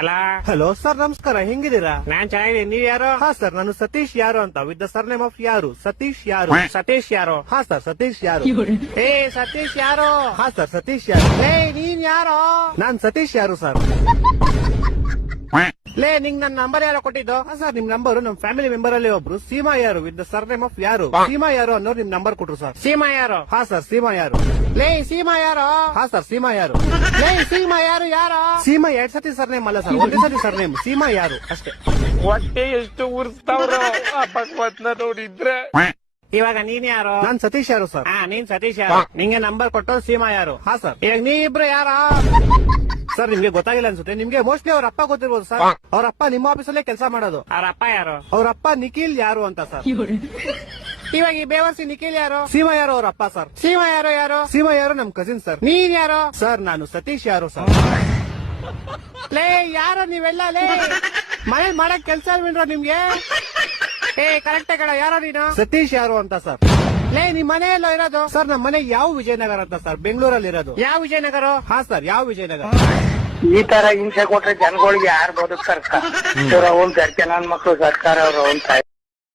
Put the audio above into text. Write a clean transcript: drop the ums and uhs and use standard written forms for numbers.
ಅಲ್ಲ hello sir, ನಮಸ್ಕಾರ. ಹೆಂಗಿದ್ದೀರಾ? ನಾನ್ ಚೆನ್ನಾಗಿದ್ದೀನಿ. ನೀವ್ ಯಾರು? ಹಾ ಸರ್, ನಾನು ಸತೀಶ್ ಯಾರು ಅಂತ, ವಿತ್ ದ ಸರ್ನೇಮ್ ಆಫ್ ಯಾರು. ಸತೀಶ್ ಯಾರು. ಸತೀಶ್ ಯಾರು? ಹಾ ಸರ್, ಸತೀಶ್ ಯಾರು. ಏ ಸತೀಶ್ ಯಾರು? ಹಾ ಸರ್, ಸತೀಶ್ ಯಾರು. ಏ ನೀನ್ ಯಾರು? ನಾನ್ ಸತೀಶ್ ಯಾರು ಸರ್. ಲೇ ನಿಂಗ್ ನನ್ ನಂಬರ್ ಯಾರೋ ಕೊಟ್ಟಿದ್ದು? ಹಾ ಸರ್, ನಿಮ್ ನಂಬರ್ ನಮ್ ಫ್ಯಾಮಿಲಿ ಮೆಂಬರ್ ಅಲ್ಲಿ ಒಬ್ರು ಸೀಮಾ ಯಾರು ವಿತ್ ದ ಸರ್ನೇಮ್ ಆಫ್ ಯಾರು. ಸೀಮಾ ಯಾರು ಅನ್ನೋರು ನಿಮ್ ನಂಬರ್ ಕೊಟ್ರು ಸರ್. ಸೀಮಾ ಯಾರು? ಹಾ ಸರ್, ಸೀಮಾ ಯಾರು. ಲೇ ಸೀಮಾ ಯಾರು? ಹಾ ಸರ್, ಸೀಮಾ ಯಾರು. ಲೇ ಸೀಮಾ ಯಾರು? ಯಾರು? ಸೀಮಾ 2 ಸತಿ ಸರ್ನೇಮ್ ಅಲ್ಲ ಸರ್, ಒಂದೇ ಸತಿ ಸರ್ನೇಮ್. ಸೀಮಾ ಯಾರು ಅಷ್ಟೇ. ಹೊಟ್ಟೆ ಎಷ್ಟು ಉರ್ಸ್ತಾವ್ರು ಆ ಭಗವತ್ನ ನೋಡಿದ್ರೆ. ಇವಾಗ ನೀನ್ ಯಾರು? ನಾನ್ ಸತೀಶ್ ಯಾರು ಸರ್. ಹಾ ನೀನ್ ಸತೀಶ್ ಯಾರು? ನಿಂಗೆ ನಂಬರ್ ಕೊಟ್ಟು ಸೀಮಾ ಯಾರು? ಹಾ ಸರ್. ಈಗ ನೀ ಇಬ್ರು ಯಾರ? ಸರ್, ನಿಮ್ಗೆ ಗೊತ್ತಾಗಿಲ್ಲ ಅನ್ಸುತ್ತೆ. ನಿಮ್ಗೆ ಮೋಸ್ಟ್ಲಿ ಅವ್ರ ಅಪ್ಪ ಗೊತ್ತಿರ್ಬೋದು ಸರ್. ಅವ್ರ ಅಪ್ಪ ನಿಮ್ಮ ಆಫೀಸಲ್ಲೇ ಕೆಲಸ ಮಾಡೋದು. ಅವ್ರ ಅಪ್ಪ ಯಾರು? ಅವ್ರ ಅಪ್ಪ ನಿಖಿಲ್ ಯಾರು ಅಂತ ಸರ್. ಇವಾಗ ಈ ಬೇವರ್ಸಿ ನಿಖಿಲ್ ಯಾರು? ಸೀಮಾ ಯಾರು ಅವ್ರ ಅಪ್ಪ ಸರ್. ಸೀಮಾ ಯಾರು? ಯಾರು? ಸೀಮಾ ಯಾರು ನಮ್ ಕಸಿನ್ ಸರ್. ನೀನ್ ಯಾರು? ಸರ್, ನಾನು ಸತೀಶ್ ಯಾರು ಸರ್. ಲೇ ಯಾರು ನೀವೆಲ್ಲ? ಲೇ ಮನೆ ಮಾಡಕ್ ಕೆಲ್ಸ ಅಲ್ವೇನ್ರ ನಿಮ್ಗೆ? ಏ ಕರೆಕ್ಟ್ ಕಡ ಯಾರೋ ನೀನು? ಸತೀಶ್ ಯಾರು ಅಂತ ಸರ್. ಲೇ ನಿಮ್ ಮನೆ ಎಲ್ಲೋ ಇರೋದು? ಸರ್, ನಮ್ಮ ಮನೆ ಯಾವ ವಿಜಯನಗರ ಅಂತ ಸರ್, ಬೆಂಗಳೂರಲ್ಲಿ ಇರೋದು. ಯಾವ ವಿಜಯನಗರ? ಹಾ ಸರ್, ಯಾವ ವಿಜಯನಗರ. ಈ ತರ ಹಿಂಸೆ ಕೊಟ್ರೆ ಜನಗಳಿಗೆ ಯಾರು ಬದುಕ್ತಾರ? ಅವ್ರ ಓನ್ ಸರ್ಕಾರ, ನನ್ನ ಮಕ್ಕಳು ಸರ್ಕಾರ ಅವ್ರ ಓನ್